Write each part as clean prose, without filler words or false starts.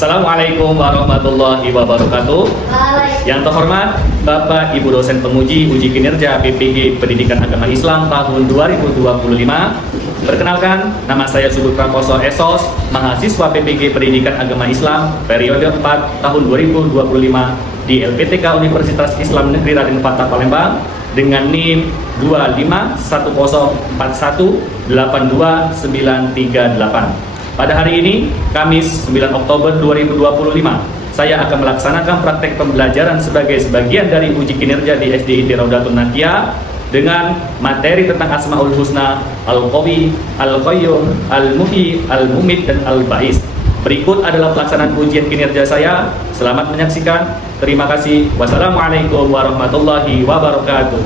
Assalamualaikum warahmatullahi wabarakatuh. Yang terhormat Bapak Ibu dosen penguji uji kinerja PPG Pendidikan Agama Islam tahun 2025. Perkenalkan, nama saya Subur Prakoso Esos, mahasiswa PPG Pendidikan Agama Islam periode 4 tahun 2025 di LPTK Universitas Islam Negeri Raden Fatah Palembang dengan NIM 25104182938. Pada hari ini, Kamis 9 Oktober 2025, saya akan melaksanakan praktek pembelajaran sebagai sebagian dari uji kinerja di SDIT Raudatun Nadiyah dengan materi tentang Asmaul Husna, Al-Qawi, Al-Qayyum, Al-Muhyi, Al-Mumit, dan Al-Ba'is. Berikut adalah pelaksanaan ujian kinerja saya. Selamat menyaksikan. Terima kasih. Wassalamualaikum warahmatullahi wabarakatuh.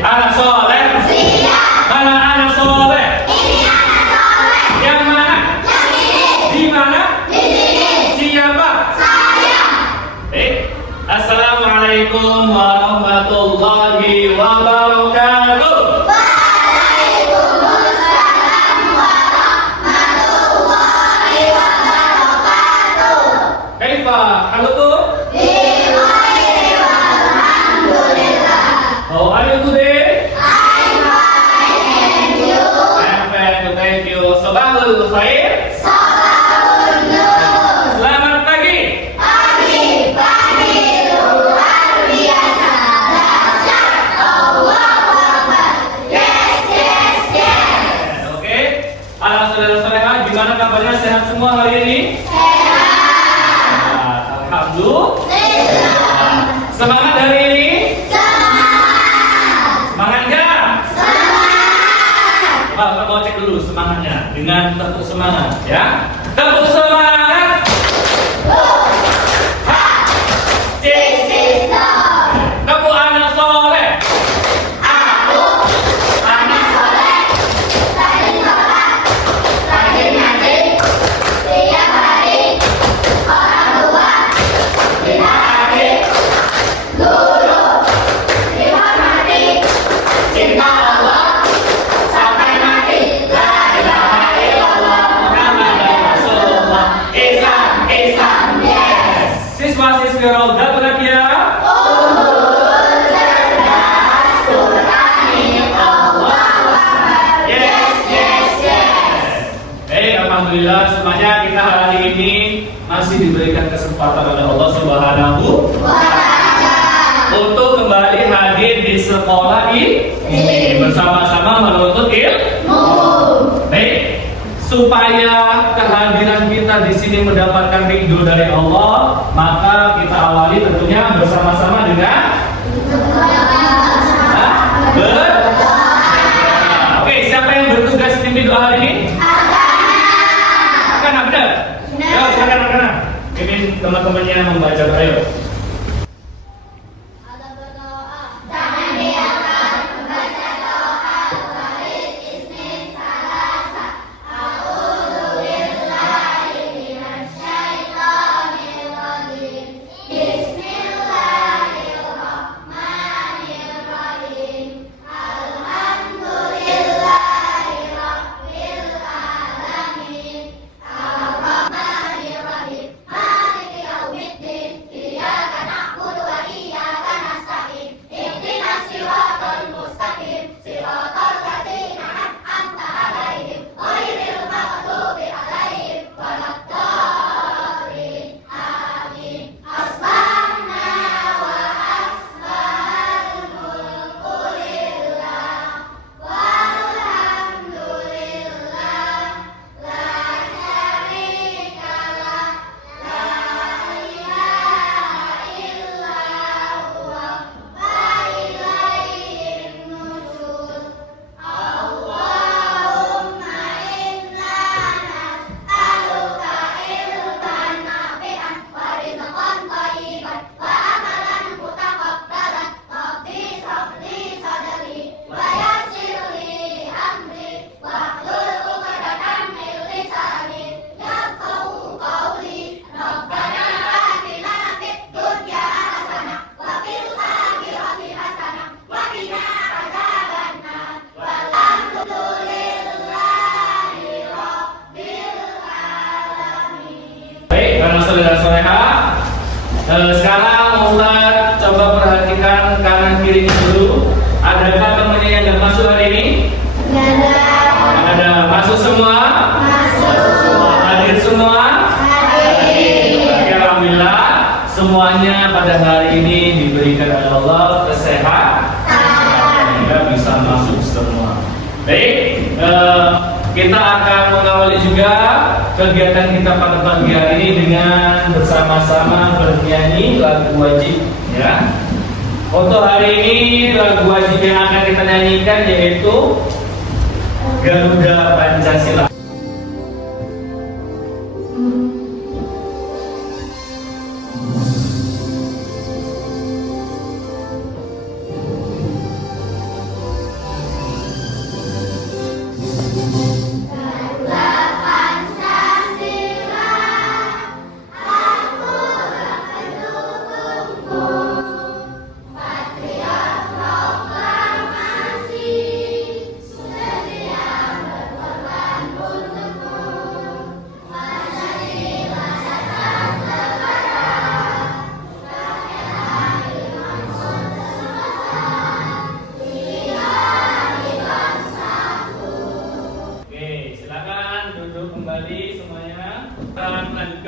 Anak soleh. Siap. Mana anak soleh? Ini anak soleh. Yang mana? Yang ini. Di mana? Di sini. Siapa? Saya. Assalamualaikum warahmatullahi wabarakatuh. Waalaikumsalam warahmatullahi wabarakatuh. Kaifa halukum? Alhamdulillah. How are you today? I'm fine, and you? I'm fine, thank you. Sabahul khair. Sabahul nur. Selamat pagi. Pagi, pagi luar biasa. Dahsyat. Allahu Akbar. Yes, yes, yes. Oke. Saudara-saudara, gimana kabarnya? Sehat semua hari ini? Sehat. Alhamdulillah. Semangat hari ini? Semangat nggak? Semangat. Kamu cek dulu semangatnya dengan tepuk semangat, ya. Tepuk semangat. Tepuk anak soleh. Aku anak soleh. Rajin sholat, rajin ngaji, tiap hari. Orang tua ditaati, guru dihormati, cinta Allah sampai mati. La ilaha illallah Muhammadur Rasulullah. Islam, Islam, yes. Siswa-siswi Raudatun Nadiyah. Cerdas, Qur'ani, Allahu Akbar. Yes, yes, yes. Alhamdulillah semuanya kita hari ini masih diberikan kesempatan oleh Allah Subhanahu wa Ta'ala untuk kembali hadir di sekolah ini bersama-sama menuntut ilmu. Baik, supaya kehadiran kita di sini mendapatkan ridho dari Allah, maka kita awali tentunya bersama-sama dengan berdoa. Oke, siapa yang bertugas memimpin doa hari ini? Akan benar? Ya, silakan anak-anak. Pimpin teman-temannya membaca doa. Ayo. Jangan diangkat, membaca doa Walid Isnin Salasa. A'udzubillahi minasyaitonir rajim. Bismillahirrahmanirrahim. Alhamdulillahi rabbil alamin. Ar-Rahmanir Rahim. Maliki yaumiddin. Iyyaka Sekarang Ustaz coba perhatikan kanan kirinya dulu. Adakah temannya yang nggak masuk hari ini? Ada. Masuk semua? Hadir semua? Oke, alhamdulillah semuanya pada hari ini diberikan oleh Allah kesehatan sehingga bisa masuk semua. Baik, kita akan mengawali juga kegiatan kita pada pagi hari ini dengan bersama-sama bernyanyi lagu wajib, ya. Untuk hari ini lagu wajib yang akan kita nyanyikan yaitu Garuda Pancasila.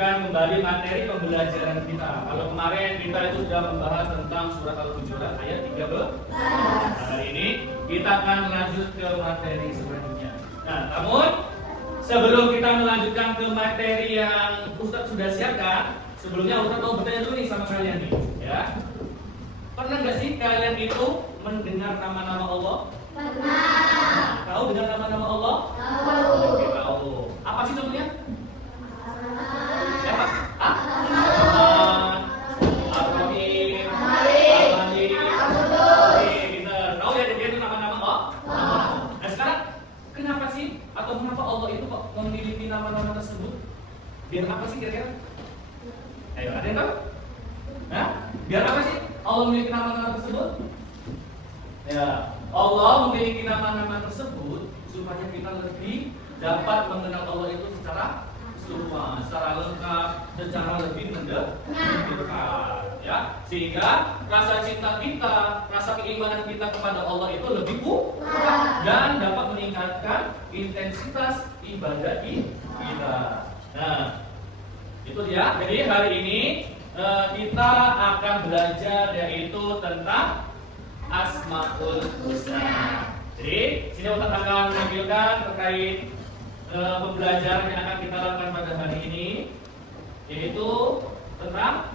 Kembali materi pembelajaran kita. Kalau kemarin kita itu sudah membahas tentang surat Al-Hujurat ayat 13. Hari ini kita akan lanjut ke materi selanjutnya. Nah, namun sebelum kita melanjutkan ke materi yang Ustadz sudah siapkan, sebelumnya Ustadz mau bertanya dulu nih sama kalian nih, ya. Pernah nggak sih kalian itu mendengar nama-nama Allah? Pernah. Tahu dengar nama-nama Allah? Tahu. Apa sih contohnya? Siapa? Ar-Rahim, Ar-Rahim, tahu ya dia itu nama-nama Allah. Nah sekarang kenapa sih atau kenapa Allah itu kok memiliki nama-nama tersebut? Biar apa sih kira-kira? Ayo ada yang tahu? Nah, biar apa sih Allah memiliki nama-nama tersebut? Ya, Allah memiliki nama-nama tersebut supaya kita lebih dapat mengenal Allah itu secara semua, secara lengkap, secara lebih mendekat, ya, sehingga rasa cinta kita, rasa keimanan kita kepada Allah itu lebih kuat dan dapat meningkatkan intensitas ibadah kita. Nah, itu dia. Jadi hari ini kita akan belajar yaitu tentang Asmaul Husna. Jadi sini Ustaz akan menampilkan terkait pembelajaran yang akan kita lakukan pada hari ini yaitu tentang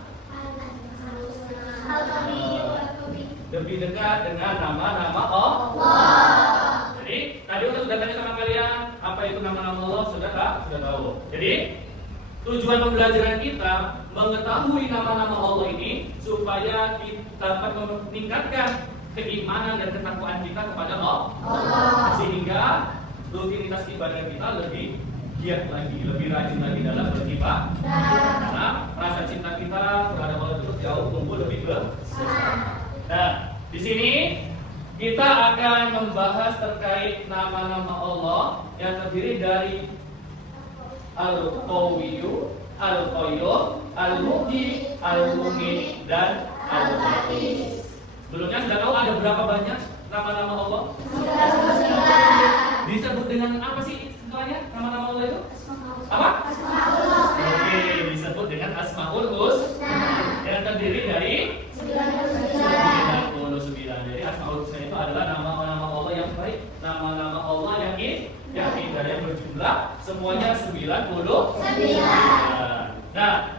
lebih dekat dengan nama-nama Allah. Jadi tadi sudah tanya sama kalian apa itu nama-nama Allah, sudah tahu. Jadi tujuan pembelajaran kita mengetahui nama-nama Allah ini supaya kita dapat meningkatkan keimanan dan ketakwaan kita kepada Allah, sehingga rutinitas ibadah kita lebih giat lagi, lebih rajin lagi dalam beribadah. Karena rasa cinta kita terhadap Allah itu jauh tumbuh lebih besar. Nah, di sini kita akan membahas terkait nama-nama Allah yang terdiri dari Al-Qawiyyu, Al-Qayyum, Al-Muhyi, Al-Mumit, dan Al-Hafiz. Sebelumnya sudah tahu ada berapa banyak nama-nama Allah? Disebut dengan apa sih setelahnya nama-nama Allah itu? Apa? Oke, disebut dengan Asmaul Husna yang terdiri dari 99. Jadi Asmaul Husna itu adalah nama-nama Allah yang baik, nama-nama Allah yang indah yang berjumlah semuanya 99. Nah,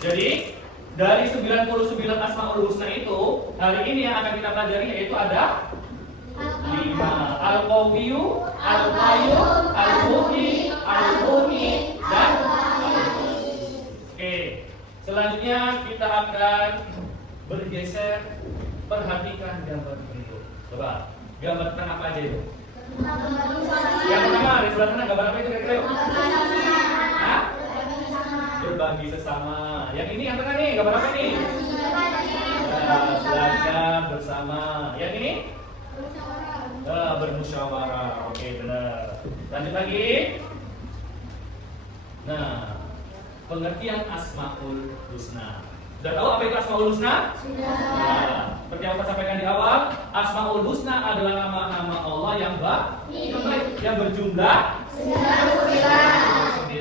jadi dari 99 Asmaul Husna itu hari ini yang akan kita pelajari yaitu ada 5. Al-Qawiyyu, Al-Qayyum, Al-Muhyi, Al-Mumit, dan Al-Hafiz. Oke, selanjutnya kita akan bergeser. Perhatikan gambar berikut. Coba, gambar tentang apa aja itu? Yang pertama, di sebelah sana gambar apa itu kira-kira? Hah? Berbagi sesama. Yang ini yang tengah nih, gambar apa ini? Belajar bersama. Yang ini? Bermusyawarah. Oke, benar. Lanjut lagi. Nah, pengertian Asmaul Husna. Sudah tahu apa itu Asmaul Husna? Sudah. Nah, seperti yang saya sampaikan di awal, Asmaul Husna adalah nama-nama Allah yang baik, yang berjumlah 9,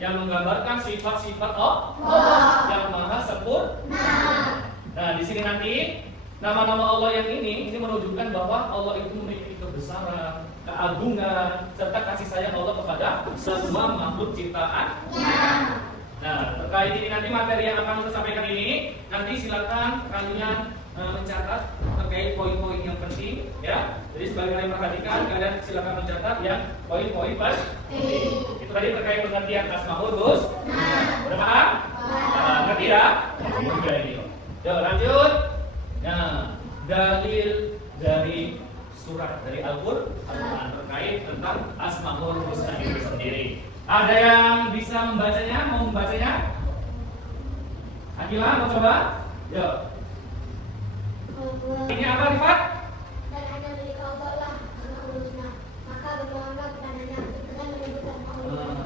yang menggambarkan sifat-sifat Allah yang maha sempurna. Nah, di sini nanti nama-nama Allah yang ini menunjukkan bahwa Allah itu memiliki kebesaran, keagungan, serta kasih sayang Allah kepada semua makhluk ciptaannya. Nah, terkait ini nanti materi yang akan saya sampaikan ini, nanti silakan kalian mencatat terkait poin-poin yang penting, ya. Jadi sebagai kalian perhatikan, kalian silakan mencatat yang poin-poin penting. Itu tadi terkait pengertian Asmaul Husna. Udah paham? Ngerti ya? Udah ini. Yuk lanjut. Nah, dalil dari surat dari Al-Quran terkait tentang Asmaul Husna itu sendiri. Ada yang bisa membacanya? Mau membacanya? Akila, mau coba? Yuk. Ini apa, Rifat? Dan hanya milik Allah lah Asmaul Husna. Maka berdoalah kepadanya dengan menyebutkan Allah.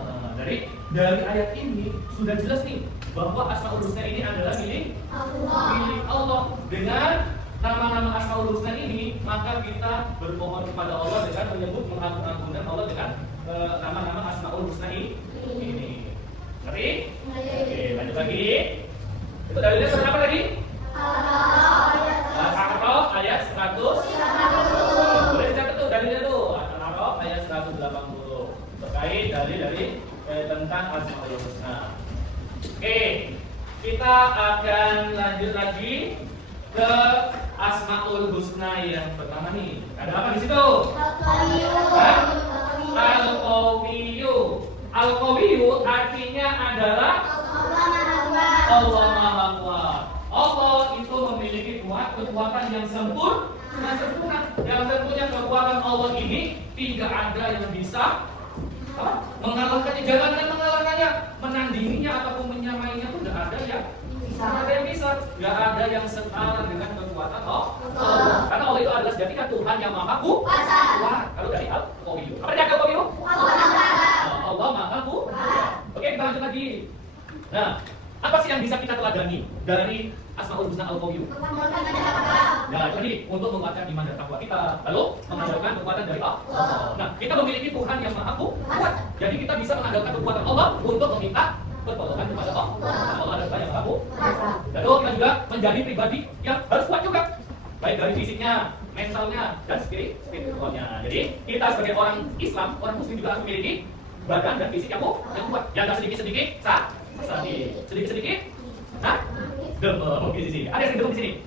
Dari ayat ini sudah jelas nih bahwa Asmaul Husna ini adalah milik Allah. Dengan nama-nama Asmaul Husna ini, maka kita bermohon kepada Allah dengan menyebut mengagung-agungkan Allah dengan nama-nama Asmaul Husna ini. Ngerti? Oke, lanjut lagi. Itu dalilnya surat apa tadi? Al-A'raf ayat 100. Boleh dicatat tuh dalilnya tuh. Al-A'raf ayat 180. Terkait dalil dari tentang Asmaul Husna. Oke, kita akan lanjut lagi ke Asmaul Husna yang pertama nih. Ada apa di situ? Al-Qawiyyu. Al-Qawiyyu artinya adalah Allah Maha Kuat. Allah itu memiliki kekuatan yang sempurna. Yang tentunya kekuatan Allah ini tidak ada yang bisa mengalahkannya. Jangankan mengalahkannya, menandinginya ataupun menyamainya pun tidak ada ya. Ada yang bisa, nggak ada yang setara dengan kekuatan Allah. Karena Allah itu adalah sejatinya Tuhan yang Maha Kuasa. Kalau dari Al-Qawiyyu, apa dari Al-Qawiyyu? Allah Maha Kuasa. Oke, kita lanjut lagi. Nah, apa sih yang bisa kita teladani dari Asmaul Husna Al-Qawiyyu? Nah, itu tadi untuk menguatkan iman dan takwa kita, lalu mengandalkan kekuatan dari Allah. Nah, kita memiliki Tuhan yang Maha Kuat, jadi kita bisa mengandalkan kekuatan Allah untuk meminta pertolongan kepada Allah. Allah adalah yang Maha Kuasa. Lalu kita juga menjadi pribadi yang harus kuat juga, baik dari fisiknya, mentalnya, dan spiritualnya. Jadi kita sebagai orang Islam, orang Muslim juga harus memiliki badan dan fisik yang kuat. Yang tak sedikit-sedikit sedikit-sedikit demam di sini. Ada yang demam di sini?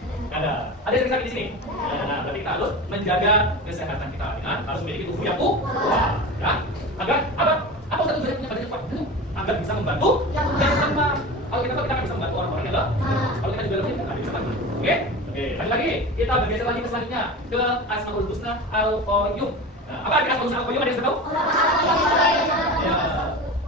Ada yang sakit di sini? Nah, berarti kita harus menjaga kesehatan kita dengan harus memiliki tubuh yang kuat, ya. Agar apa satu tujuannya punya badan yang kuat? Agar bisa membantu yang lemah. Kalau kita tahu kita akan bisa membantu orang-orang yang lemah. Kalau kita juga lemah, kita akan bisa membantu. Oke, lanjut lagi. Kita bergeser lagi ke selanjutnya ke Asmaul Husna Al-Qawiyyu. Nah, apa arti Asmaul Husna Al-Qawiyyu? Ada yang sudah tahu?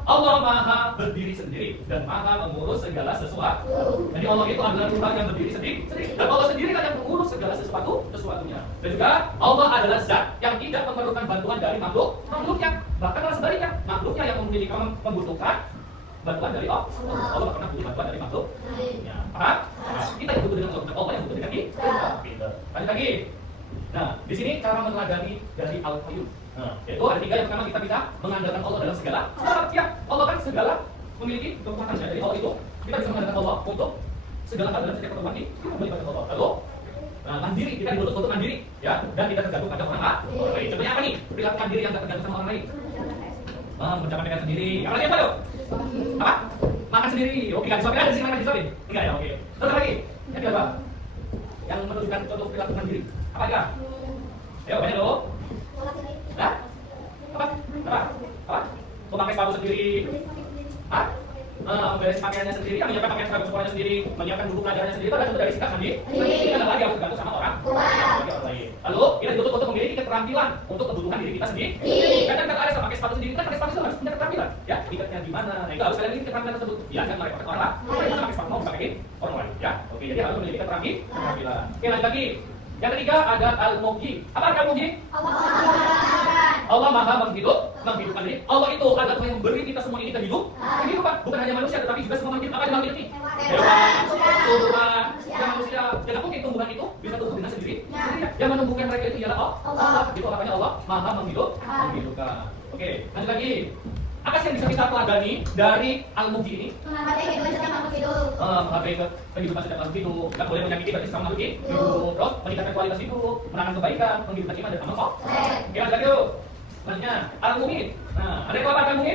Allah Maha berdiri sendiri dan Maha mengurus segala sesuatu. Jadi Allah itu adalah Tuhan yang berdiri sendiri. Dan Allah sendiri kan yang mengurus segala sesuatunya. Dan juga Allah adalah zat yang tidak memerlukan bantuan dari makhluknya. Bahkan malah sebaliknya, makhluknya yang membutuhkan bantuan dari Allah. Allah tak pernah butuh bantuan dari makhluknya. Paham? Nah, kita yang butuh dengan Allah yang butuh dengan kita. Lanjut lagi. Nah, di sini cara meneladani dari Al-Qawiyyu. Yaitu ada 3. Yang pertama, kita bisa mengandalkan Allah dalam segala. Ya, Allah kan segala memiliki kekuatan. Jadi Allah itu kita bisa mengandalkan Allah untuk segala hal dalam setiap pertemuan kita melibatkan Allah. Lalu mandiri, kita dituntut untuk mandiri, ya, dan tidak tergantung pada orang lain. Contohnya apa nih? Perilaku mandiri yang tidak tergantung sama orang lain. Mencapai sendiri. Yang lagi apa tuh? Apa? Makan sendiri. Oke, nggak disuapin ada di sini, makan disuapin? Enggak ya, oke. Terus lagi? Yang apa? Yang menunjukkan contoh perilaku mandiri. Apa ya? Ayo, banyak loh. Hah? Apa? Memakai sepatu sendiri. Hah? Memberes pakaiannya sendiri, menyiapkan pakaian seragam sekolahnya sendiri, menyiapkan buku pelajarannya sendiri. Itu adalah contoh dari sikap mandiri. Ini adalah yang tergantung sama orang lain. Lalu kita dituntut untuk memiliki keterampilan untuk kebutuhan diri kita sendiri. Kadang kita ada pakai sepatu sendiri, kita pakai sepatu itu harus punya keterampilan. Ya, ikatnya di mana? Nah, itu harus kalian memiliki keterampilan tersebut. Ya, jangan merepotkan orang lain. Kita pakai sepatu mau pakai orang lain. Ya, oke. Jadi harus memiliki keterampilan. Oke, lanjut lagi. Yang ketiga ada Al-Muhyi. Apa arti Al-Muhyi? Allah Maha menghidupkan diri. Allah itu adalah Tuhan yang memberi kita semua ini hidup. Kehidupan bukan hanya manusia tetapi juga semua makhluk. Apa yang makhluk ini? Hewan, tumbuhan yang manusia. Dan apa mungkin tumbuhan itu bisa tumbuh dengan sendiri? Yang menumbuhkan mereka itu ialah Allah. Itu makanya Allah Maha menghidupkan. Oke, lanjut lagi. Apa sih yang bisa kita teladani dari Al-Mughni ini? Menghargai kehidupan setiap makhluk hidup. Menghargai kehidupan setiap makhluk hidup. Tidak boleh menyakiti bagi sesama makhluk hidup. Terus meningkatkan kualitas hidup, menanam kebaikan, menghidupkan iman dan amal soleh. Oke, lanjut lagi yuk. Selanjutnya Al-Mughni. Nah, ada yang apa Al-Mughni?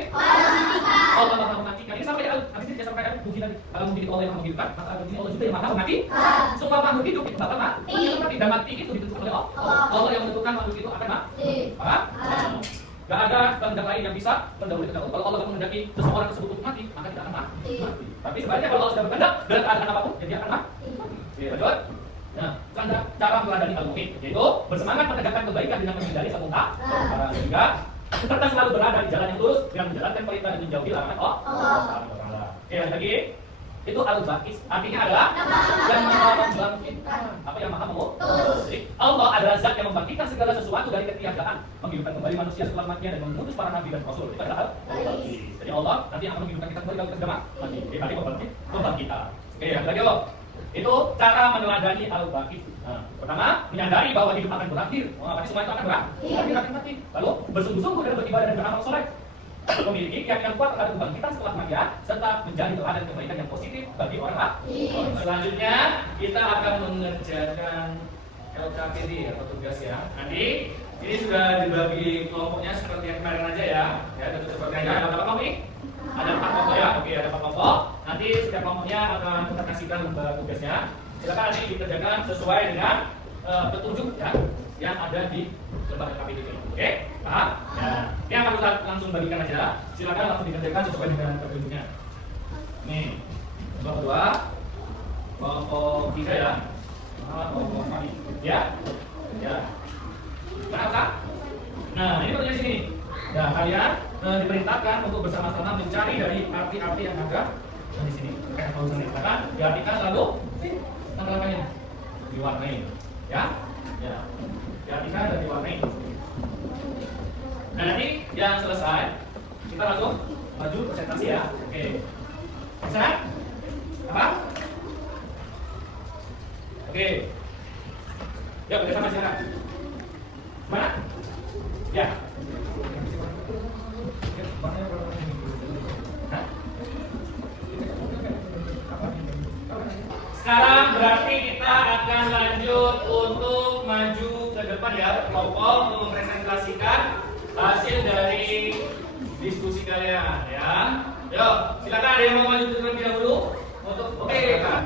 Allah Maha mematikan. Ini sampai habis ini sampai Al-Mughni tadi. Al-Mughni itu Allah yang menghidupkan, maka Al-Mughni Allah juga yang Maha mematikan. Semua makhluk hidup itu bakal mati. Dan mati itu ditentukan oleh Allah. Allah yang menentukan makhluk itu akan mati. Paham? Gak ada kehendak lain yang bisa mendahului kehendak Allah. Kalau Allah menghendaki seseorang tersebut untuk mati, maka tidak akan mati. Tapi sebenarnya kalau Allah sudah berkehendak dalam keadaan apapun, jadi akan mati. Oke, lanjut. Nah, cara meladani Al-Mughni yaitu bersemangat menegakkan kebaikan dengan menghindari semuanya. Sehingga serta selalu berada di jalan yang lurus dengan menjalankan perintah dan menjauhi larangan Allah. Oke, lagi. Itu Al-Baqis, artinya adalah yang Maha membangkitkan. Apa yang Maha memutus? Allah adalah zat yang membangkitkan segala sesuatu dari ketiadaan, menghidupkan kembali manusia setelah matinya dan mengutus para nabi dan rasul. Itu adalah Al-Baqis. Jadi Allah nanti akan menghidupkan kita kembali kalau kita sudah mati. Tadi membangkitkan. Oke, lagi loh. Itu cara meneladani Al-Baqis. Nah, pertama, menyadari bahwa hidup akan berakhir. Pasti semua itu akan berakhir, akan mati. Lalu bersungguh-sungguh dalam beribadah dan beramal soleh. Memiliki keyakinan kuat terhadap kebangkitan setelah kematian serta menjadi teladan kebaikan yang positif bagi orang lain. Selanjutnya kita akan mengerjakan LKPD atau tugas ya. Nanti ini sudah dibagi kelompoknya seperti yang kemarin aja ya. Ya, tentu seperti yang ada berapa kelompok ini? Ada 4 kelompok ya. Oke, ada 4 kelompok. Nanti setiap kelompoknya akan kita kasihkan tugasnya. Silakan nanti dikerjakan sesuai dengan petunjuk ya yang ada di lembar LKPD ini. Oke, paham? Ya. Ini akan kita langsung bagikan aja. Silakan langsung dikerjakan sesuai dengan petunjuknya. Nih, kelompok 2, kelompok 3 ya. Kelompok 4 ya. Ya. Kenapa? Nah, ini pertanyaan sini. Nah, kalian diperintahkan untuk bersama-sama mencari dari arti-arti yang ada di sini. Kayak tulisan ini. Silakan diartikan lalu tanggapannya diwarnai. Ya. Ya. Diartikan dan diwarnai. Nah, nanti yang selesai kita langsung maju presentasi ya. Oke. Bisa? Apa? Oke. Ya, kita sama silakan. Mana? Ya. Sekarang berarti kita akan lanjut untuk maju ke depan ya, kelompok untuk mempresentasikan hasil dari diskusi kalian ya. Yuk, silakan ada yang mau maju terlebih dahulu untuk kan.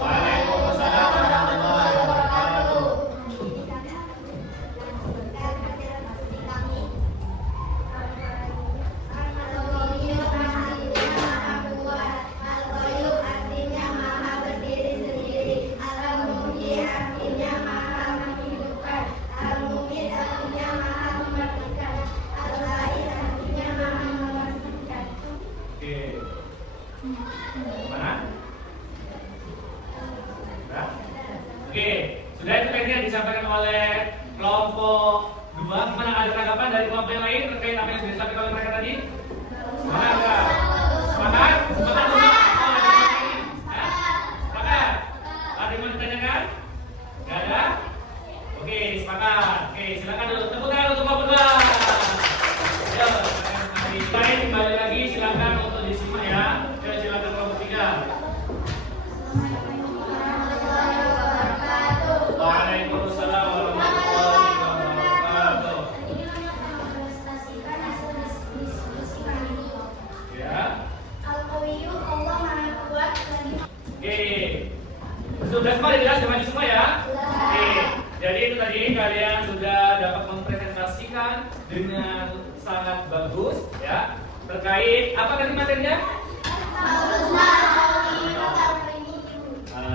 Waalaikumsalam warahmatullahi wabarakatuh. Oke, sudah itu tadi yang disampaikan oleh kelompok 2. Gimana, ada tanggapan dari kelompok yang lain terkait apa yang sudah disampaikan oleh mereka tadi? Semangat enggak? Semangat? Semangat? Semangat? Ada yang mau ditanyakan? Enggak ada? Oke, semangat. Oke, silakan dulu. Tepuk tangan untuk kelompok 2. Ya, baik, kembali lagi silakan untuk disimak ya. Silakan kelompok 3. Waalaikumsalam warahmatullahi wabarakatuh. Ya. Al-Qawiyyu, Allah Maha Kuat. Oke. Sudah semua jelas sama semua ya? Oke. Jadi itu tadi kalian sudah dapat mempresentasikan dengan sangat bagus ya terkait apa tadi materinya?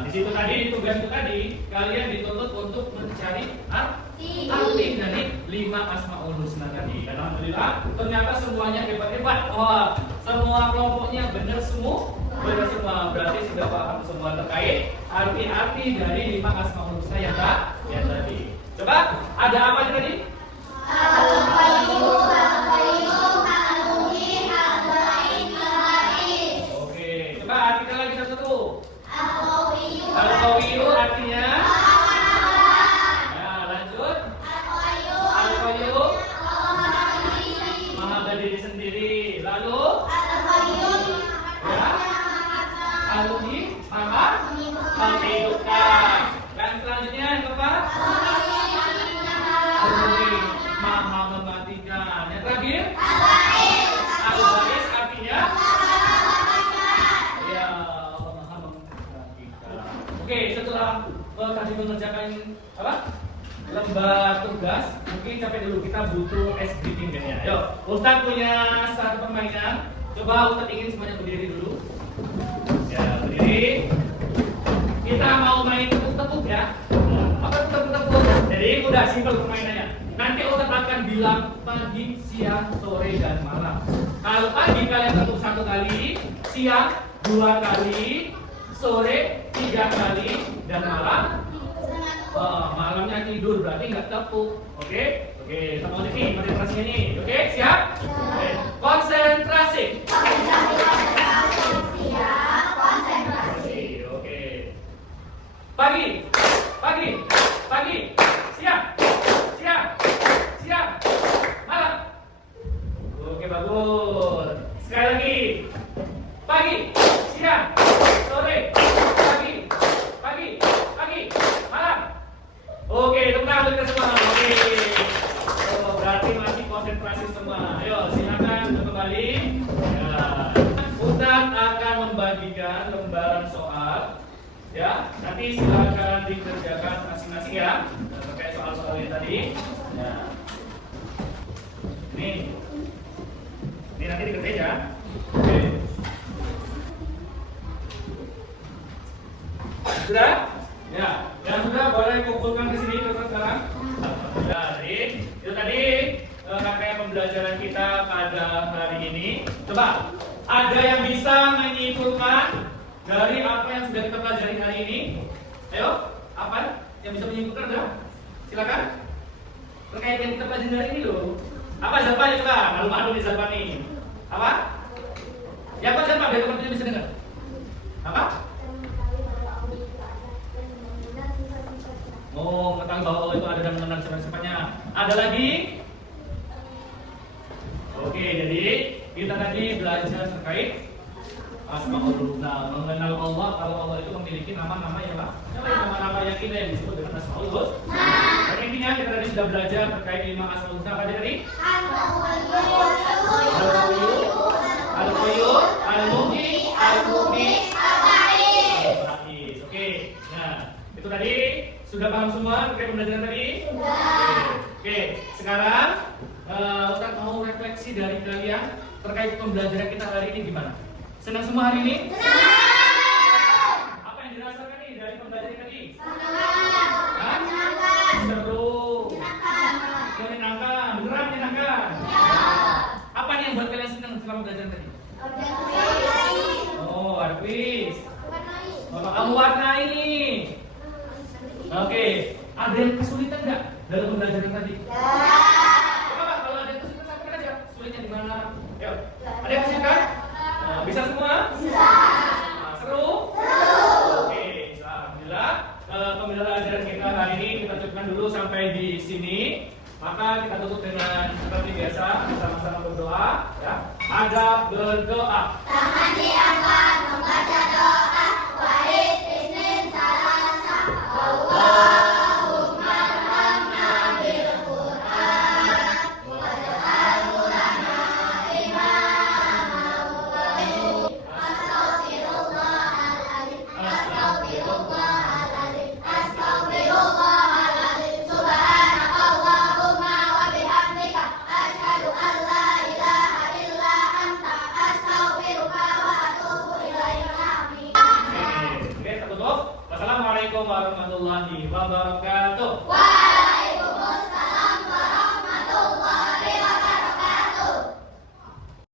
Di situ tadi di tugas itu tadi kalian dituntut untuk mencari arti dari 5 Asmaul Husna tadi. Dan alhamdulillah ternyata semuanya hebat-hebat. Wah, semua kelompoknya benar semua. Benar semua. Berarti sudah paham semua terkait arti-arti dari 5 Asmaul Husna yang tadi. Coba ada apa tadi? Al-Qayyum, Al-Qayyum, Al-Mughni, Al-Baqi. terakhir? Al-Bais artinya? Ya, Allah Maha mengenal kita. Oke, setelah tadi mengerjakan apa? Lembar tugas, mungkin capek dulu, kita butuh ice breaking kayaknya. Ayo, Ustadz punya satu permainan. Coba Ustadz ingin semuanya berdiri dulu. Ya, berdiri. Kita mau main tepuk-tepuk ya. Apa tepuk-tepuk? Jadi udah simpel permainannya. Nanti Ustadz akan bilang pagi, siang, sore, dan malam. Kalau pagi kalian tepuk 1 kali, siang 2 kali, sore 3 kali, dan malam malamnya tidur, berarti nggak tepuk. Oke? Oke, sama nih konsentrasinya nih. Oke, siap? Oke. Konsentrasi. Oke. Pagi, pagi, pagi, siang, siang, siang, malam. Oke, bagus. Sekali lagi. Pagi, siang, sore, pagi, pagi, pagi, malam. Oke, tepuk tangan kita semua. Oke. Oh, berarti masih konsentrasi semua. Ayo, silakan kembali. Ya. Ustadz akan membagikan lembaran soal. Ya, nanti silakan dikerjakan masing-masing ya. Terkait soal-soalnya tadi. Ya. Ini nanti dikerjain ya. Oke. Sudah? Ya, yang sudah boleh kumpulkan di sini terus sekarang. Jadi, itu tadi rangkaian pembelajaran kita pada hari ini. Coba, ada yang bisa menyimpulkan dari apa yang sudah kita pelajari hari ini? Ayo, apa yang bisa menyimpulkan? Ada? Silakan. Terkait yang kita pelajari hari ini loh. Apa jawabannya coba? Malu-malu nih jawaban nih. Apa? Ya apa jawaban? Biar teman-teman bisa dengar. Apa? Oh, mengetahui bahwa Allah itu ada dan mengenal sifat-sifatnya. Ada lagi? Oke, jadi kita tadi belajar terkait Asmaul Husna, mengenal Allah. Kalau Allah itu memiliki nama-nama yang nama-nama yang indah yang disebut dengan Asmaul Husna. Dan intinya kita tadi sudah belajar terkait 5 Asmaul Husna. Apa tadi? Al-Qayyum, Al-Muhyi, Al-Mu'min, Al-Aziz. Oke, nah itu tadi sudah paham semua terkait pembelajaran tadi? Oke, sekarang Ustadz mau refleksi dari kalian terkait pembelajaran kita hari ini gimana? Senang semua hari ini? Senang! Apa yang dirasakan nih dari pembelajaran tadi? Senang! Seru! Menyenangkan! Beneran menyenangkan? Apa nih yang buat kalian senang selama belajar tadi? Oh, ada kuis. Bapak kamu warnai nih. Oke, ada yang kesulitan nggak dalam pembelajaran tadi? Coba kalau ada yang kesulitan sampaikan aja. Sulitnya di mana? Yuk, ada yang kesulitan? Bisa semua? Bisa. Seru? Seru. Oke, alhamdulillah. Pembelajaran kita hari ini kita cukupkan dulu sampai di sini. Maka kita tutup dengan seperti biasa, sama-sama berdoa. Ya. Adab berdoa. Tangan diangkat membaca doa. Wahid Isnin Salasa. Allahumma arhamna bil Qur'an waj'alhu lana imama wa astaghfirullahaladzim astaghfirullahaladzim astaghfirullahaladzim subhanakallahumma wa bihamdika asyhadu an la ilaha illa anta astaghfiruka wa atubu ilaika. Oke, kita tutup. Wassalamualaikum warahmatullahi wabarakatuh.